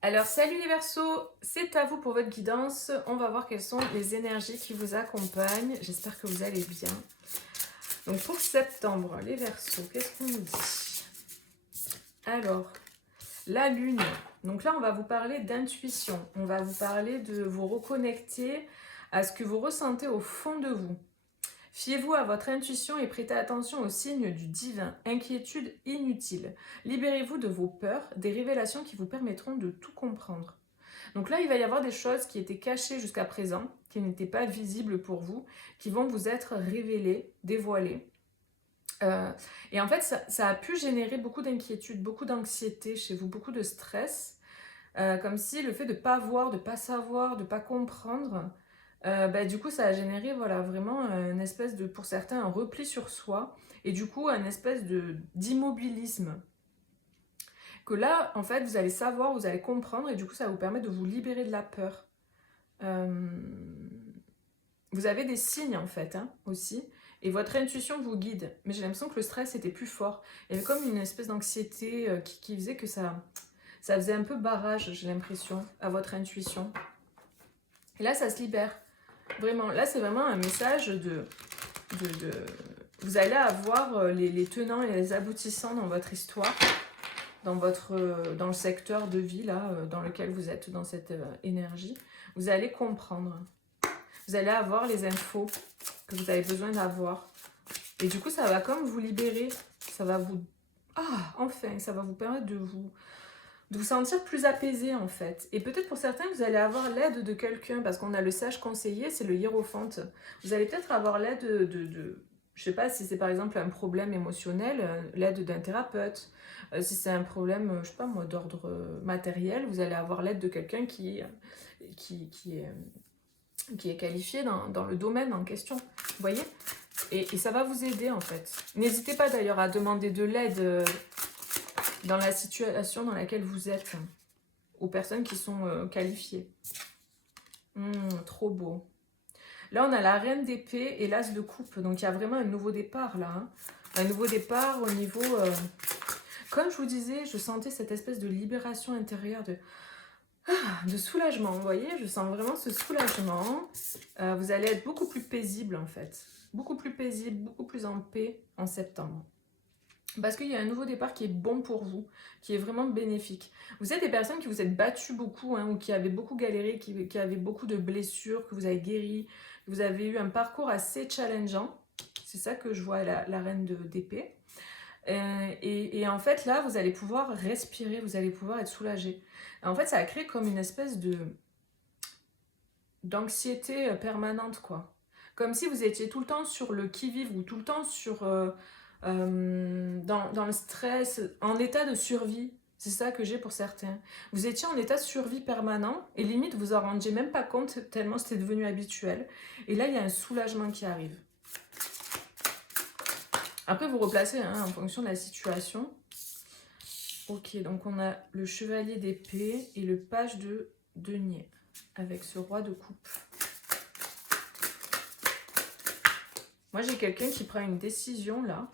Alors, salut les Verseaux, c'est à vous pour votre guidance. On va voir quelles sont les énergies qui vous accompagnent. J'espère que vous allez bien. Donc, pour septembre, les Verseaux, qu'est-ce qu'on nous dit? Alors, la Lune. Donc là, on va vous parler d'intuition. On va vous parler de vous reconnecter à ce que vous ressentez au fond de vous. Fiez-vous à votre intuition et prêtez attention aux signes du divin. Inquiétude inutile. Libérez-vous de vos peurs, des révélations qui vous permettront de tout comprendre. Donc là, il va y avoir des choses qui étaient cachées jusqu'à présent, qui n'étaient pas visibles pour vous, qui vont vous être révélées, dévoilées. Et en fait, ça a pu générer beaucoup d'inquiétude, beaucoup d'anxiété chez vous, beaucoup de stress, comme si le fait de ne pas voir, de ne pas savoir, de ne pas comprendre, du coup, ça a généré voilà, vraiment une espèce de, pour certains, un repli sur soi, et du coup, une espèce d'immobilisme. Que là, en fait, vous allez savoir, vous allez comprendre, et du coup, ça va vous permettre de vous libérer de la peur. Vous avez des signes, en fait, hein, aussi, et votre intuition vous guide. Mais j'ai l'impression que le stress était plus fort. Il y avait comme une espèce d'anxiété qui faisait que ça faisait un peu barrage, j'ai l'impression, à votre intuition. Et là, ça se libère. Vraiment, là, c'est vraiment un message de vous allez avoir les tenants et les aboutissants dans votre histoire, dans le secteur de vie là, dans lequel vous êtes, dans cette énergie. Vous allez comprendre. Vous allez avoir les infos que vous avez besoin d'avoir. Et du coup, ça va comme vous libérer. Ça va vous... Ah, enfin, ça va vous permettre de vous sentir plus apaisé en fait. Et peut-être pour certains, vous allez avoir l'aide de quelqu'un, parce qu'on a le sage conseiller, c'est le hiérophante. Vous allez peut-être avoir l'aide je sais pas si c'est par exemple un problème émotionnel, l'aide d'un thérapeute. Si c'est un problème, je sais pas moi, d'ordre matériel, vous allez avoir l'aide de quelqu'un qui est qualifié dans le domaine en question. Vous voyez, et ça va vous aider en fait. N'hésitez pas d'ailleurs à demander de l'aide dans la situation dans laquelle vous êtes, aux personnes qui sont qualifiées. Trop beau. Là, on a la reine d'épée et l'as de coupe. Donc, il y a vraiment un nouveau départ, là. Hein. Un nouveau départ au niveau... Comme je vous disais, je sentais cette espèce de libération intérieure, de soulagement. Vous voyez, je sens vraiment ce soulagement. Vous allez être beaucoup plus paisible, en fait. Beaucoup plus paisible, beaucoup plus en paix en septembre. Parce qu'il y a un nouveau départ qui est bon pour vous, qui est vraiment bénéfique. Vous êtes des personnes qui vous êtes battues beaucoup, hein, ou qui avaient beaucoup galéré, qui avaient beaucoup de blessures, que vous avez guéri, que vous avez eu un parcours assez challengeant. C'est ça que je vois la reine d'épée. Et en fait, là, vous allez pouvoir respirer, vous allez pouvoir être soulagé. En fait, ça a créé comme une espèce d'anxiété permanente, quoi. Comme si vous étiez tout le temps sur le qui-vive ou tout le temps dans le stress, en état de survie. C'est ça que j'ai pour certains. Vous étiez en état de survie permanent et limite vous en rendiez même pas compte tellement c'était devenu habituel. Et là, il y a un soulagement qui arrive. Après, vous replacez hein, en fonction de la situation. Ok, donc on a le chevalier d'épée et le page de denier avec ce roi de coupe. Moi, j'ai quelqu'un qui prend une décision là.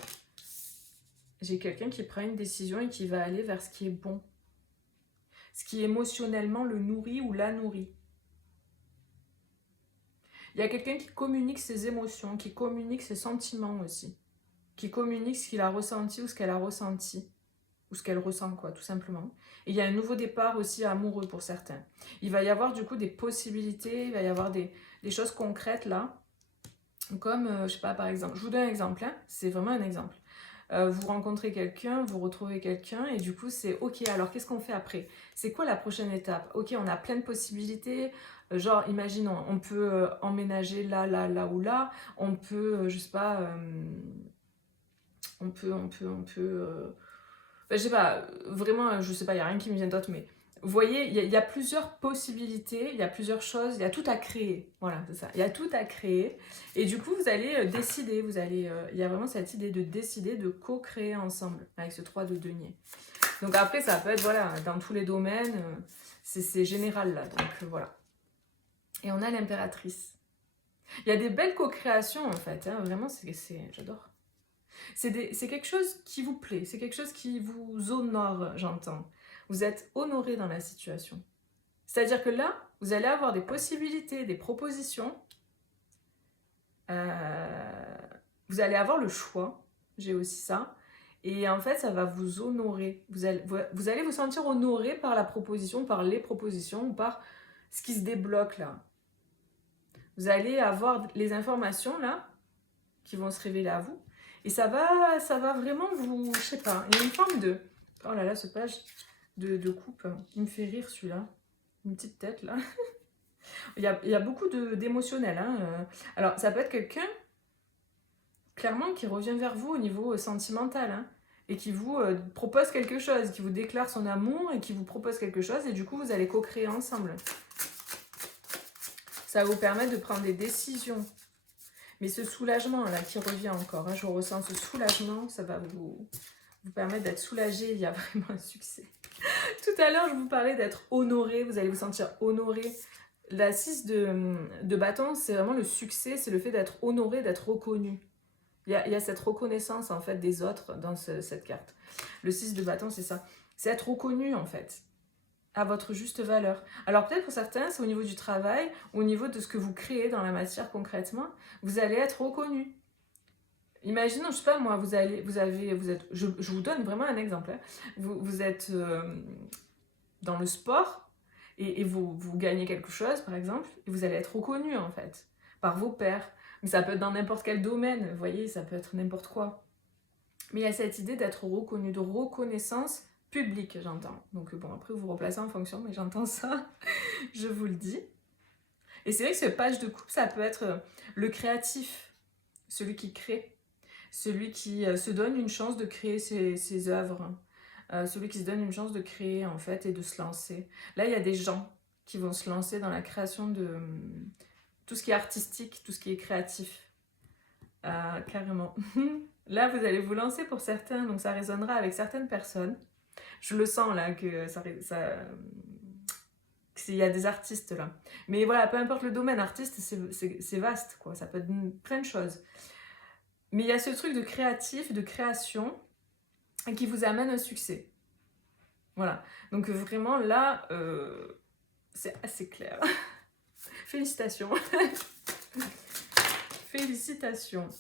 J'ai quelqu'un qui prend une décision et qui va aller vers ce qui est bon. Ce qui émotionnellement le nourrit ou la nourrit. Il y a quelqu'un qui communique ses émotions, qui communique ses sentiments aussi. Qui communique ce qu'il a ressenti ou ce qu'elle a ressenti. Ou ce qu'elle ressent, quoi, tout simplement. Et il y a un nouveau départ aussi amoureux pour certains. Il va y avoir du coup des possibilités, il va y avoir des choses concrètes là. Comme, je sais pas, par exemple, je vous donne un exemple, hein, c'est vraiment un exemple. Vous rencontrez quelqu'un, vous retrouvez quelqu'un et du coup c'est ok, alors qu'est-ce qu'on fait après? C'est quoi la prochaine étape? Ok, on a plein de possibilités, genre imaginons, on peut emménager là, là, là ou là, on peut, je sais pas, je sais pas, vraiment, je sais pas, il n'y a rien qui me vient d'autre, mais vous voyez, il y a plusieurs possibilités, il y a plusieurs choses, il y a tout à créer. Voilà, c'est ça. Il y a tout à créer. Et du coup, vous allez décider, il y a vraiment cette idée de décider, de co-créer ensemble avec ce 3 de denier. Donc après, ça peut être, voilà, dans tous les domaines, c'est général là, donc voilà. Et on a l'impératrice. Il y a des belles co-créations en fait, hein, vraiment, j'adore. C'est quelque chose qui vous plaît, c'est quelque chose qui vous honore, j'entends. Vous êtes honoré dans la situation. C'est-à-dire que là, vous allez avoir des possibilités, des propositions. Vous allez avoir le choix. J'ai aussi ça. Et en fait, ça va vous honorer. Vous allez vous sentir honoré par la proposition, par les propositions, ou par ce qui se débloque là. Vous allez avoir les informations là, qui vont se révéler à vous. Et ça va vraiment vous... Je sais pas, il y a une forme de... Oh là là, ce page de coupe, il me fait rire celui-là. Une petite tête là. il y a beaucoup d'émotionnel. Hein. Alors, ça peut être quelqu'un, clairement, qui revient vers vous au niveau sentimental. Hein, et qui vous propose quelque chose, qui vous déclare son amour et qui vous propose quelque chose. Et du coup, vous allez co-créer ensemble. Ça va vous permettre de prendre des décisions. Mais ce soulagement là qui revient encore, hein, je ressens ce soulagement, ça va vous permettre d'être soulagé, il y a vraiment un succès. Tout à l'heure, je vous parlais d'être honoré, vous allez vous sentir honoré. La 6 de bâton, c'est vraiment le succès, c'est le fait d'être honoré, d'être reconnu. Il y a cette reconnaissance en fait des autres dans cette carte. Le 6 de bâton, c'est ça. C'est être reconnu en fait, à votre juste valeur. Alors peut-être pour certains, c'est au niveau du travail, au niveau de ce que vous créez dans la matière concrètement, vous allez être reconnu. Imaginons, je sais pas moi, je vous donne vraiment un exemple. Hein. Vous êtes dans le sport et vous gagnez quelque chose, par exemple, et vous allez être reconnu en fait, par vos pairs. Mais ça peut être dans n'importe quel domaine, vous voyez, ça peut être n'importe quoi. Mais il y a cette idée d'être reconnu, de reconnaissance publique, j'entends. Donc bon, après vous replacez en fonction, mais j'entends ça, je vous le dis. Et c'est vrai que ce page de coupe, ça peut être le créatif, celui qui crée, celui qui se donne une chance de créer ses œuvres, celui qui se donne une chance de créer en fait et de se lancer. Là, il y a des gens qui vont se lancer dans la création de tout ce qui est artistique, tout ce qui est créatif, carrément. Là, vous allez vous lancer pour certains, donc ça résonnera avec certaines personnes. Je le sens là que qu'il y a des artistes là. Mais voilà, peu importe le domaine, artiste, c'est vaste, quoi. Ça peut être plein de choses. Mais il y a ce truc de créatif, de création, qui vous amène un succès. Voilà. Donc vraiment là, c'est assez clair. Félicitations. Félicitations.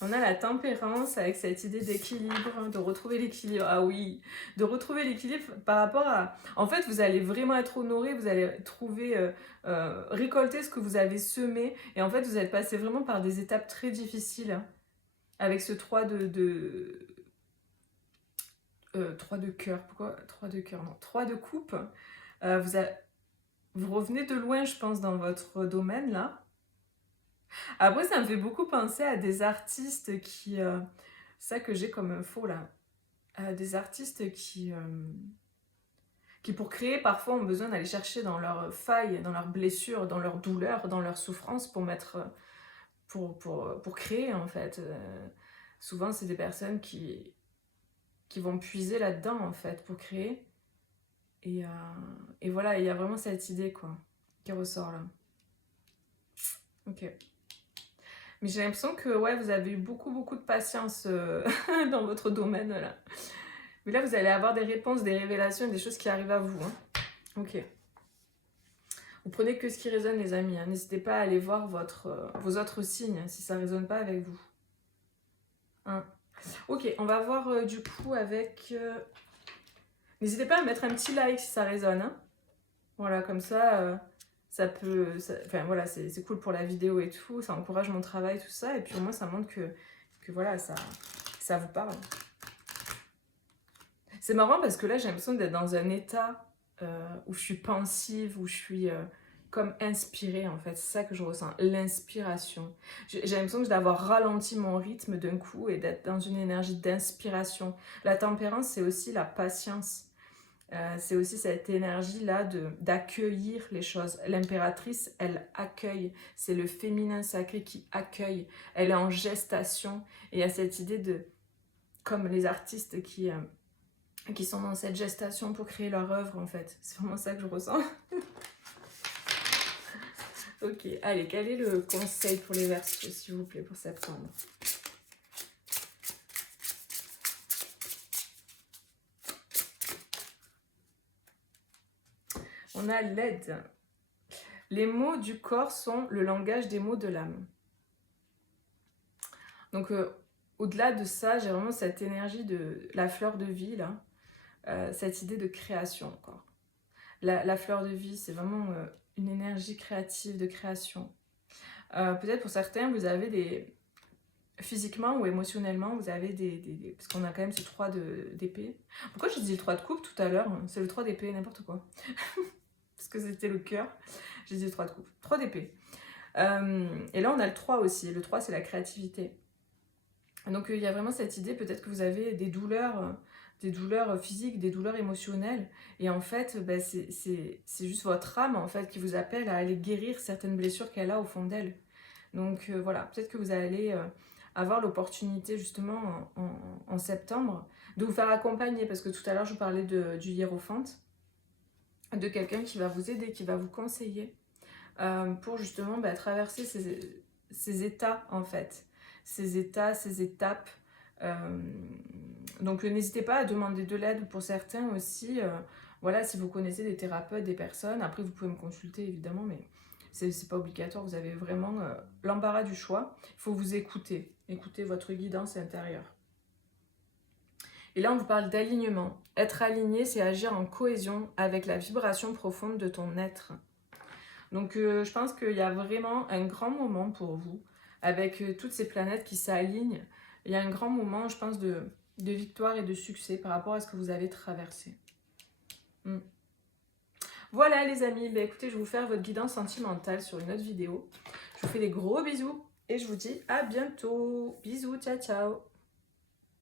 On a la tempérance avec cette idée d'équilibre, de retrouver l'équilibre. Ah oui, de retrouver l'équilibre par rapport à... En fait, vous allez vraiment être honoré, vous allez trouver, récolter ce que vous avez semé. Et en fait, vous êtes passé vraiment par des étapes très difficiles. Hein, avec ce 3 3 de cœur. Pourquoi 3 de cœur? Non, 3 de coupe. Vous revenez de loin, je pense, dans votre domaine, là. Après, ça me fait beaucoup penser à des artistes qui... ça que j'ai comme info, là. Des artistes qui, pour créer, parfois, ont besoin d'aller chercher dans leurs failles, dans leurs blessures, dans leurs douleurs, dans leurs souffrances pour mettre... pour créer, en fait. Souvent, c'est des personnes qui vont puiser là-dedans, en fait, pour créer. Et voilà, il y a vraiment cette idée, quoi, qui ressort, là. Ok. Mais j'ai l'impression que ouais, vous avez eu beaucoup de patience dans votre domaine là. Mais là, vous allez avoir des réponses, des révélations, des choses qui arrivent à vous. Hein. Ok. Vous prenez que ce qui résonne, les amis. Hein. N'hésitez pas à aller voir vos autres signes si ça ne résonne pas avec vous. Hein. Ok, on va voir du coup avec... N'hésitez pas à mettre un petit like si ça résonne. Hein. Voilà, comme ça... ça peut... Enfin voilà, c'est cool pour la vidéo et tout, ça encourage mon travail, tout ça, et puis au moins ça montre que voilà, ça vous parle. C'est marrant parce que là j'ai l'impression d'être dans un état où je suis pensive, où je suis comme inspirée en fait, c'est ça que je ressens, l'inspiration. J'ai l'impression d'avoir ralenti mon rythme d'un coup et d'être dans une énergie d'inspiration. La tempérance, c'est aussi la patience. C'est aussi cette énergie-là d'accueillir les choses. L'impératrice, elle accueille. C'est le féminin sacré qui accueille. Elle est en gestation. Et il y a cette idée de... Comme les artistes qui sont dans cette gestation pour créer leur œuvre, en fait. C'est vraiment ça que je ressens. Ok, allez, quel est le conseil pour les Verseaux, s'il vous plaît, pour septembre ? On a l'aide. Les mots du corps sont le langage des mots de l'âme. Donc, au-delà de ça, j'ai vraiment cette énergie de la fleur de vie, là. Cette idée de création, encore. La fleur de vie, c'est vraiment une énergie créative, de création. Peut-être pour certains, vous avez des... Physiquement ou émotionnellement, vous avez des... Parce qu'on a quand même ces 3 d'épée. Pourquoi j'ai dit le 3 de coupe tout à l'heure? C'est le 3 d'épée, n'importe quoi. Parce que c'était le cœur. J'ai dit le 3 de coupe. 3 d'épée. Et là, on a le 3 aussi. Le 3, c'est la créativité. Donc, il y a vraiment cette idée, peut-être que vous avez des douleurs physiques, des douleurs émotionnelles. Et en fait, ben, c'est juste votre âme, en fait, qui vous appelle à aller guérir certaines blessures qu'elle a au fond d'elle. Donc, voilà, peut-être que vous allez avoir l'opportunité, justement, en septembre, de vous faire accompagner. Parce que tout à l'heure, je vous parlais du hiérophante, de quelqu'un qui va vous aider, qui va vous conseiller pour, justement, ben, traverser ces états, en fait. Ces états, ces étapes. Donc n'hésitez pas à demander de l'aide pour certains aussi. Voilà, si vous connaissez des thérapeutes, des personnes, après vous pouvez me consulter évidemment, mais c'est pas obligatoire, vous avez vraiment l'embarras du choix. Il faut vous écouter, écouter votre guidance intérieure. Et là on vous parle d'alignement. Être aligné, c'est agir en cohésion avec la vibration profonde de ton être. Donc je pense qu'il y a vraiment un grand moment pour vous, avec toutes ces planètes qui s'alignent. Il y a un grand moment, je pense, de victoire et de succès par rapport à ce que vous avez traversé. Voilà les amis, bah, écoutez, je vais vous faire votre guidance sentimentale sur une autre vidéo. Je vous fais des gros bisous et je vous dis à bientôt. Bisous, ciao ciao.